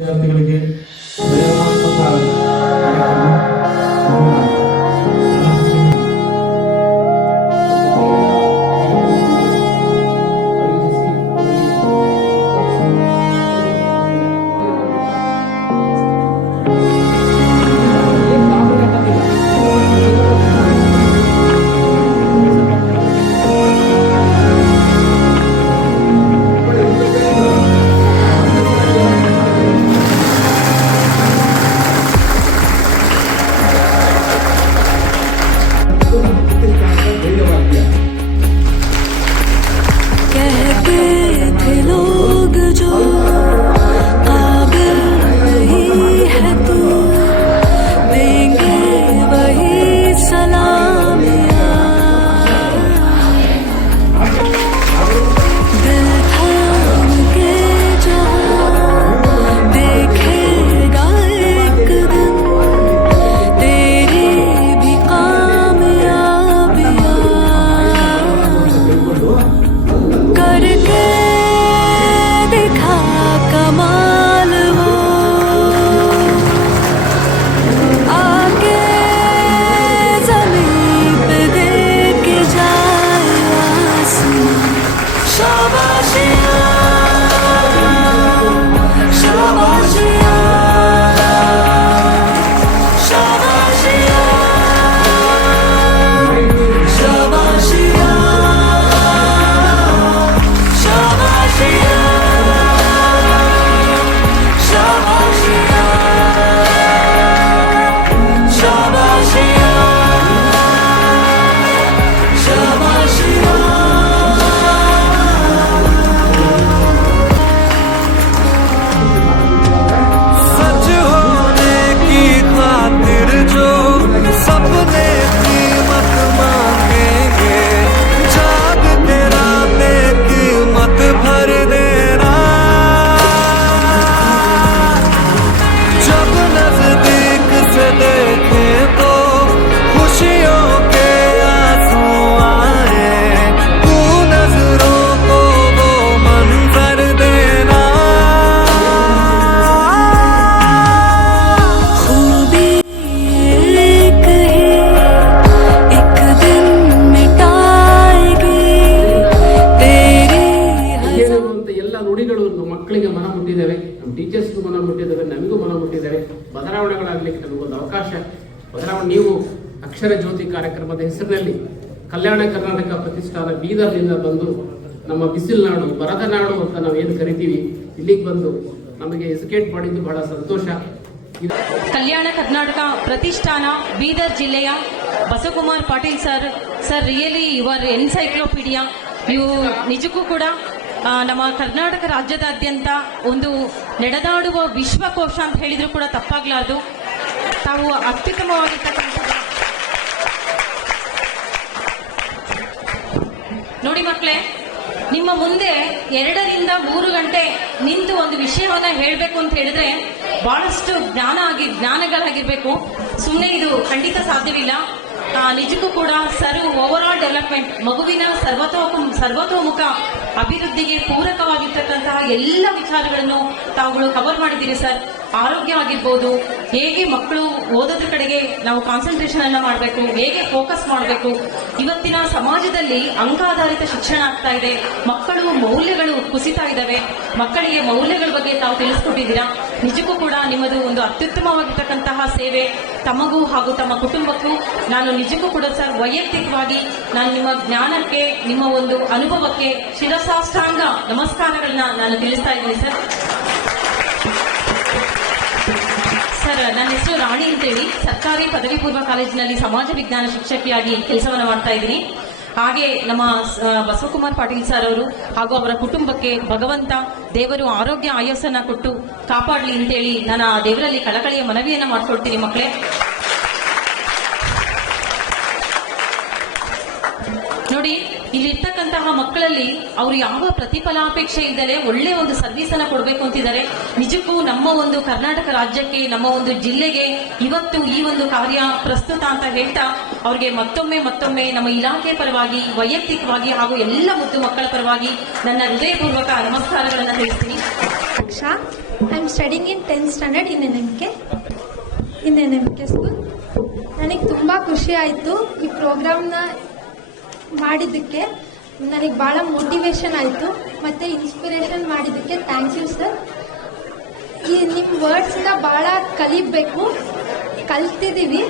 ವಿದ್ಯಾರ್ಥಿಗಳಿಗೆ ಮಕ್ಕಳಿಗೆ ಮನ ಮುಟ್ಟಿದ್ದೇವೆ, ನಮ್ಮ ಟೀಚರ್ಸ್ಗೂ ಮನ ಮುಟ್ಟಿದ್ದೇವೆ, ನಮಗೂ ಮನ ಮುಟ್ಟಿದ್ದೇವೆ. ಬದಲಾವಣೆಗಳಾಗಲಿಕ್ಕೆ ನಮಗೊಂದು ಅವಕಾಶ. ಬದಲಾವಣೆ ನೀವು ಅಕ್ಷರ ಜ್ಯೋತಿ ಕಾರ್ಯಕ್ರಮದ ಹೆಸರಿನಲ್ಲಿ ಕಲ್ಯಾಣ ಕರ್ನಾಟಕ ಪ್ರತಿಷ್ಠಾನ ಬೀದರ್ನಿಂದ ಬಂದು ನಮ್ಮ ಬಿಸಿಲುನಾಡು, ಬರದ ನಾಡು ಅಂತ ನಾವು ಏನು ಕರಿತೀವಿ, ಇಲ್ಲಿಗೆ ಬಂದು ನಮಗೆ ಎಜುಕೇಟ್ ಮಾಡಿದ್ದು ಬಹಳ ಸಂತೋಷ. ಕಲ್ಯಾಣ ಕರ್ನಾಟಕ ಪ್ರತಿಷ್ಠಾನ ಬೀದರ್ ಜಿಲ್ಲೆಯ Basavakumar Patil sir really your encyclopaedia. ನೀವು ನಿಜಕ್ಕೂ ಕೂಡ ನಮ್ಮ ಕರ್ನಾಟಕ ರಾಜ್ಯದಾದ್ಯಂತ ಒಂದು ನಡೆದಾಡುವ ವಿಶ್ವಕೋಶ ಅಂತ ಹೇಳಿದ್ರು ಕೂಡ ತಪ್ಪಾಗ್ಲಾರ್ದು. ತಾವು ಅತ್ಯುತ್ತಮವಾಗಿರ್ತಕ್ಕಂಥ ನೋಡಿ ಮಕ್ಕಳೇ, ನಿಮ್ಮ ಮುಂದೆ 2 ರಿಂದ 3 ಗಂಟೆ ನಿಂತು ಒಂದು ವಿಷಯವನ್ನ ಹೇಳಬೇಕು ಅಂತ ಹೇಳಿದ್ರೆ ಬಹಳಷ್ಟು ಜ್ಞಾನಗಳಾಗಿರ್ಬೇಕು. ಸುಮ್ಮನೆ ಇದು ಖಂಡಿತ ಸಾಧ್ಯವಿಲ್ಲ. ನಿಜಕ್ಕೂ ಕೂಡ ಸರ್ ಓವರ್ ಆಲ್ ಡೆವಲಪ್ಮೆಂಟ್, ಮಗುವಿನ ಸರ್ವತೋಮುಖ ಅಭಿವೃದ್ಧಿಗೆ ಪೂರಕವಾಗಿರ್ತಕ್ಕಂತಹ ಎಲ್ಲ ವಿಚಾರಗಳನ್ನು ತಾವುಗಳು ಕವರ್ ಮಾಡಿದ್ದೀರಿ ಸರ್. ಆರೋಗ್ಯ ಆಗಿರ್ಬೋದು, ಹೇಗೆ ಮಕ್ಕಳು ಓದೋದ್ರ ಕಡೆಗೆ ನಾವು ಕಾನ್ಸಂಟ್ರೇಷನ್ ಅನ್ನ ಮಾಡಬೇಕು, ಹೇಗೆ ಫೋಕಸ್ ಮಾಡಬೇಕು. ಇವತ್ತಿನ ಸಮಾಜದಲ್ಲಿ ಅಂಕಾಧಾರಿತ ಶಿಕ್ಷಣ ಆಗ್ತಾ ಇದೆ, ಮಕ್ಕಳು ಮೌಲ್ಯಗಳು ಕುಸಿತಾ ಇದ್ದಾವೆ. ಮಕ್ಕಳಿಗೆ ಮೌಲ್ಯಗಳ ಬಗ್ಗೆ ತಾವು ತಿಳಿಸ್ಕೊಟ್ಟಿದ್ದೀರಾ. ನಿಜಕ್ಕೂ ಕೂಡ ನಿಮ್ಮದು ಒಂದು ಅತ್ಯುತ್ತಮವಾಗಿರ್ತಕ್ಕಂತಹ ಸೇವೆ ತಮಗೂ ಹಾಗೂ ತಮ್ಮ ಕುಟುಂಬಕ್ಕೂ. ನಾನು ನಿಜಕ್ಕೂ ಕೂಡ ಸರ್ ವೈಯಕ್ತಿಕವಾಗಿ ನಾನು ನಿಮ್ಮ ಜ್ಞಾನಕ್ಕೆ, ನಿಮ್ಮ ಒಂದು ಅನುಭವಕ್ಕೆ ಶಿರಸಾಷ್ಟಾಂಗ ನಮಸ್ಕಾರಗಳನ್ನ ನಾನು ತಿಳಿಸ್ತಾ ಇದ್ದೀನಿ ಸರ್. ಸರ್, ನನ್ನ ಹೆಸರು ರಾಣಿ ಅಂತೇಳಿ ಸರ್ಕಾರಿ ಪದವಿ ಪೂರ್ವ ಕಾಲೇಜಿನಲ್ಲಿ ಸಮಾಜ ವಿಜ್ಞಾನ ಶಿಕ್ಷಕಿಯಾಗಿ ಕೆಲಸವನ್ನ ಮಾಡ್ತಾ ಇದ್ದೀನಿ. ಹಾಗೆ ನಮ್ಮ ಬಸವಕುಮಾರ್ ಪಾಟೀಲ್ ಸರ್ ಅವರು ಹಾಗೂ ಅವರ ಕುಟುಂಬಕ್ಕೆ ಭಗವಂತ ದೇವರು ಆರೋಗ್ಯ ಆಯಸ್ಸನ್ನ ಕೊಟ್ಟು ಕಾಪಾಡಲಿ ಅಂತೇಳಿ ನಾನು ಆ ದೇವರಲ್ಲಿ ಕಳಕಳಿಯ ಮನವಿಯನ್ನ ಮಾಡ್ಕೊಳ್ತೀನಿ ಮಕ್ಕಳೇ. ನೋಡಿ, ಇಲ್ಲಿರ್ತಕ್ಕಂತಹ ಮಕ್ಕಳಲ್ಲಿ ಅವರು ಯಾವ ಪ್ರತಿಫಲಾಪೇಕ್ಷೆ ಇದ್ದರೆ ಒಳ್ಳೆ ಒಂದು ಸರ್ವಿಸ್ ಅನ್ನ ಕೊಡಬೇಕು ಅಂತಿದ್ದಾರೆ. ನಿಜಕ್ಕೂ ನಮ್ಮ ಒಂದು ಕರ್ನಾಟಕ ರಾಜ್ಯಕ್ಕೆ, ನಮ್ಮ ಒಂದು ಜಿಲ್ಲೆಗೆ ಇವತ್ತು ಈ ಒಂದು ಕಾರ್ಯ ಪ್ರಸ್ತುತ ಅಂತ ಹೇಳ್ತಾ ಅವ್ರಿಗೆ ಮತ್ತೊಮ್ಮೆ ನಮ್ಮ ಇಲಾಖೆ ಪರವಾಗಿ, ವೈಯಕ್ತಿಕವಾಗಿ ಹಾಗೂ ಎಲ್ಲ ಮುದ್ದು ಮಕ್ಕಳ ಪರವಾಗಿ ನನ್ನ ಹೃದಯಪೂರ್ವಕ ನಮಸ್ಕಾರಗಳನ್ನು ತಿಳಿಸ್ತೀನಿ. Diksha. I am studying in 10th standard in NMK school. ನನಗೆ ತುಂಬ ಖುಷಿ ಆಯಿತು ಈ ಪ್ರೋಗ್ರಾಮ್ನ ಮಾಡಿದ್ದಕ್ಕೆ. ನನಗೆ ಭಾಳ ಮೋಟಿವೇಶನ್ ಆಯಿತು ಮತ್ತು ಇನ್ಸ್ಪಿರೇಷನ್ ಮಾಡಿದ್ದಕ್ಕೆ ಥ್ಯಾಂಕ್ ಯು ಸರ್. ಈ ನಿಮ್ಮ ವರ್ಡ್ಸ್ನ ಭಾಳ ಕಲಿಬೇಕು, ಕಲ್ತಿದ್ದೀವಿ.